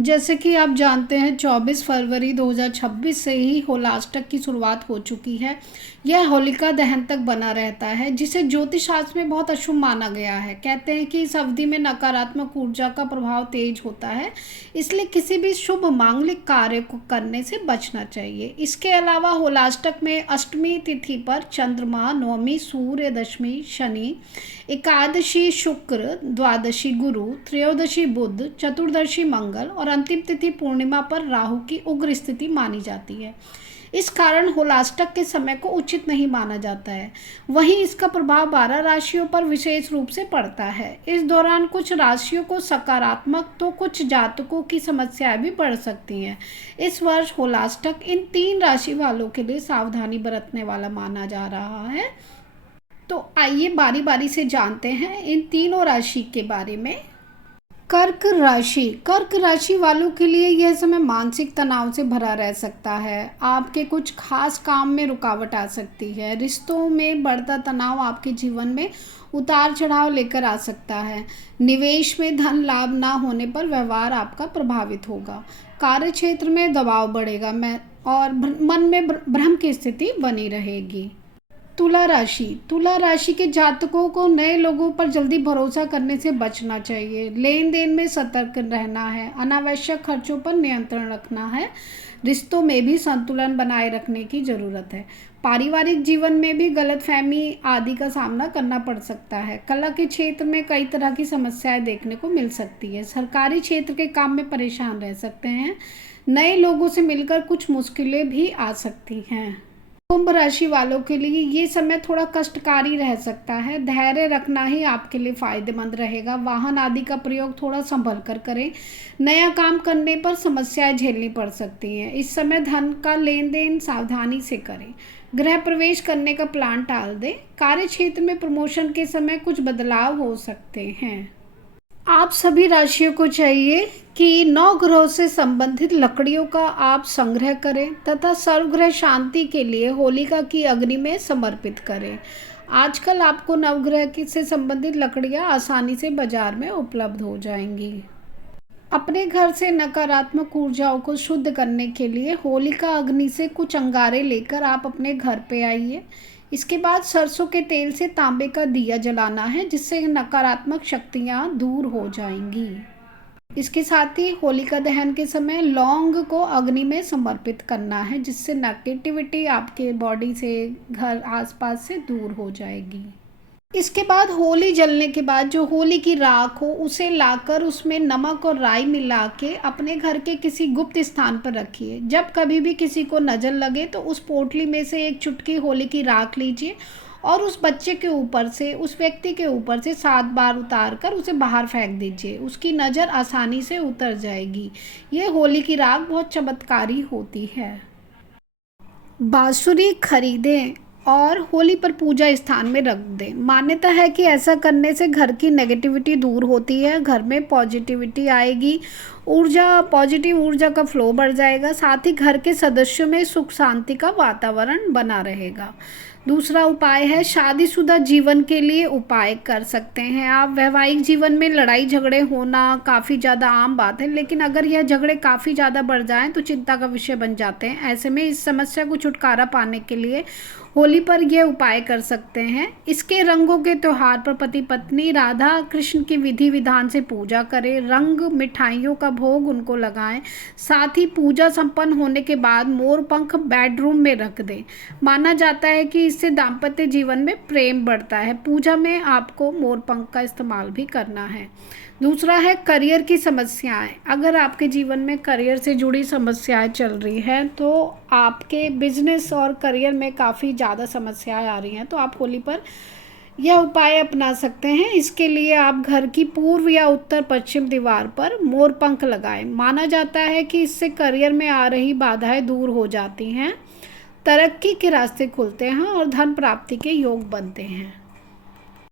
जैसे कि आप जानते हैं 24 फरवरी 2026 से ही होलाष्टक की शुरुआत हो चुकी है। यह होलिका दहन तक बना रहता है, जिसे ज्योतिष शास्त्र में बहुत अशुभ माना गया है। कहते हैं कि इस अवधि में नकारात्मक ऊर्जा का प्रभाव तेज होता है, इसलिए किसी भी शुभ मांगलिक कार्य को करने से बचना चाहिए। इसके अलावा होलाष्टक में अष्टमी तिथि पर चंद्रमा, नवमी सूर्य, दशमी शनि, एकादशी शुक्र, द्वादशी गुरु, त्रयोदशी बुध, चतुर्दशी मंगल और अंतिम तिथि पूर्णिमा पर राहु की उग्र स्थिति मानी जाती है। इस कारण होलाष्टक के समय को उचित नहीं माना जाता है। वहीं इसका प्रभाव 12 राशियों पर विशेष रूप से पड़ता है। इस दौरान कुछ राशियों को सकारात्मक तो कुछ जातकों की समस्याएं भी बढ़ सकती हैं। इस वर्ष होलाष्टक इन 3 राशि वालों के लिए सावधानी बरतने वाला माना जा रहा है। तो आइए बारी बारी से जानते हैं इन तीनों राशि के बारे में। कर्क राशि वालों के लिए यह समय मानसिक तनाव से भरा रह सकता है। आपके कुछ खास काम में रुकावट आ सकती है। रिश्तों में बढ़ता तनाव आपके जीवन में उतार चढ़ाव लेकर आ सकता है। निवेश में धन लाभ ना होने पर व्यवहार आपका प्रभावित होगा। कार्य क्षेत्र में दबाव बढ़ेगा और मन में भ्रम की स्थिति बनी रहेगी। तुला राशि के जातकों को नए लोगों पर जल्दी भरोसा करने से बचना चाहिए। लेन देन में सतर्क रहना है। अनावश्यक खर्चों पर नियंत्रण रखना है। रिश्तों में भी संतुलन बनाए रखने की ज़रूरत है। पारिवारिक जीवन में भी गलतफहमी आदि का सामना करना पड़ सकता है। कला के क्षेत्र में कई तरह की समस्याएं देखने को मिल सकती है। सरकारी क्षेत्र के काम में परेशान रह सकते हैं। नए लोगों से मिलकर कुछ मुश्किलें भी आ सकती हैं। कुंभ राशि वालों के लिए ये समय थोड़ा कष्टकारी रह सकता है। धैर्य रखना ही आपके लिए फायदेमंद रहेगा। वाहन आदि का प्रयोग थोड़ा संभल कर करें। नया काम करने पर समस्याएं झेलनी पड़ सकती हैं। इस समय धन का लेन देन सावधानी से करें। गृह प्रवेश करने का प्लान टाल दें। कार्य क्षेत्र में प्रमोशन के समय कुछ बदलाव हो सकते हैं। आप सभी राशियों को चाहिए कि 9 ग्रहों से संबंधित लकड़ियों का आप संग्रह करें तथा सर्वग्रह शांति के लिए होलिका की अग्नि में समर्पित करें। आजकल आपको नवग्रह से संबंधित लकड़ियां आसानी से बाजार में उपलब्ध हो जाएंगी। अपने घर से नकारात्मक ऊर्जाओं को शुद्ध करने के लिए होलिका अग्नि से कुछ अंगारे लेकर आप अपने घर पे आइए। इसके बाद सरसों के तेल से तांबे का दिया जलाना है, जिससे नकारात्मक शक्तियाँ दूर हो जाएंगी। इसके साथ ही होलिका दहन के समय लौंग को अग्नि में समर्पित करना है, जिससे नेगेटिविटी आपके बॉडी से, घर आसपास से दूर हो जाएगी। इसके बाद होली जलने के बाद जो होली की राख हो उसे लाकर उसमें नमक और राई मिला के अपने घर के किसी गुप्त स्थान पर रखिए। जब कभी भी किसी को नज़र लगे तो उस पोटली में से एक चुटकी होली की राख लीजिए और उस बच्चे के ऊपर से, उस व्यक्ति के ऊपर से 7 बार उतार कर उसे बाहर फेंक दीजिए। उसकी नज़र आसानी से उतर जाएगी। ये होली की राख बहुत चमत्कारी होती है। बांसुरी खरीदें और होली पर पूजा स्थान में रख दें। मान्यता है कि ऐसा करने से घर की नेगेटिविटी दूर होती है, घर में पॉजिटिविटी आएगी, पॉजिटिव ऊर्जा का फ्लो बढ़ जाएगा। साथ ही घर के सदस्यों में सुख शांति का वातावरण बना रहेगा। दूसरा उपाय है शादीशुदा जीवन के लिए उपाय कर सकते हैं आप। वैवाहिक जीवन में लड़ाई झगड़े होना काफ़ी ज़्यादा आम बात है, लेकिन अगर यह झगड़े काफ़ी ज़्यादा बढ़ जाएं तो चिंता का विषय बन जाते हैं। ऐसे में इस समस्या को छुटकारा पाने के लिए होली पर यह उपाय कर सकते हैं। इसके रंगों के त्यौहार पर पति पत्नी राधा कृष्ण की विधि विधान से पूजा करें। रंग मिठाइयों का भोग उनको लगाएं। साथ ही पूजा संपन्न होने के बाद मोर पंख बेडरूम में रख दें। माना जाता है कि इससे दाम्पत्य जीवन में प्रेम बढ़ता है। पूजा में आपको मोर पंख का इस्तेमाल भी करना है। दूसरा है करियर की समस्याएं। अगर आपके जीवन में करियर से जुड़ी समस्याएं चल रही हैं, तो आपके बिजनेस और करियर में काफ़ी ज़्यादा समस्याएं आ रही हैं, तो आप होली पर यह उपाय अपना सकते हैं। इसके लिए आप घर की पूर्व या उत्तर पश्चिम दीवार पर मोर पंख लगाएं। माना जाता है कि इससे करियर में आ रही बाधाएं दूर हो जाती हैं, तरक्की के रास्ते खुलते हैं और धन प्राप्ति के योग बनते हैं।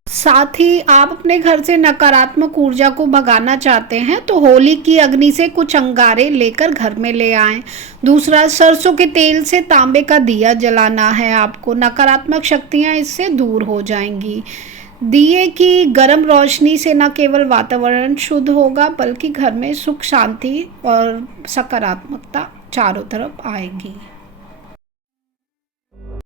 साथ ही आप अपने घर से नकारात्मक ऊर्जा को भगाना चाहते हैं तो होली की अग्नि से कुछ अंगारे लेकर घर में ले आएं। दूसरा, सरसों के तेल से तांबे का दिया जलाना है आपको। नकारात्मक शक्तियां इससे दूर हो जाएंगी। दिए की गर्म रोशनी से न केवल वातावरण शुद्ध होगा बल्कि घर में सुख शांति और सकारात्मकता चारों तरफ आएगी।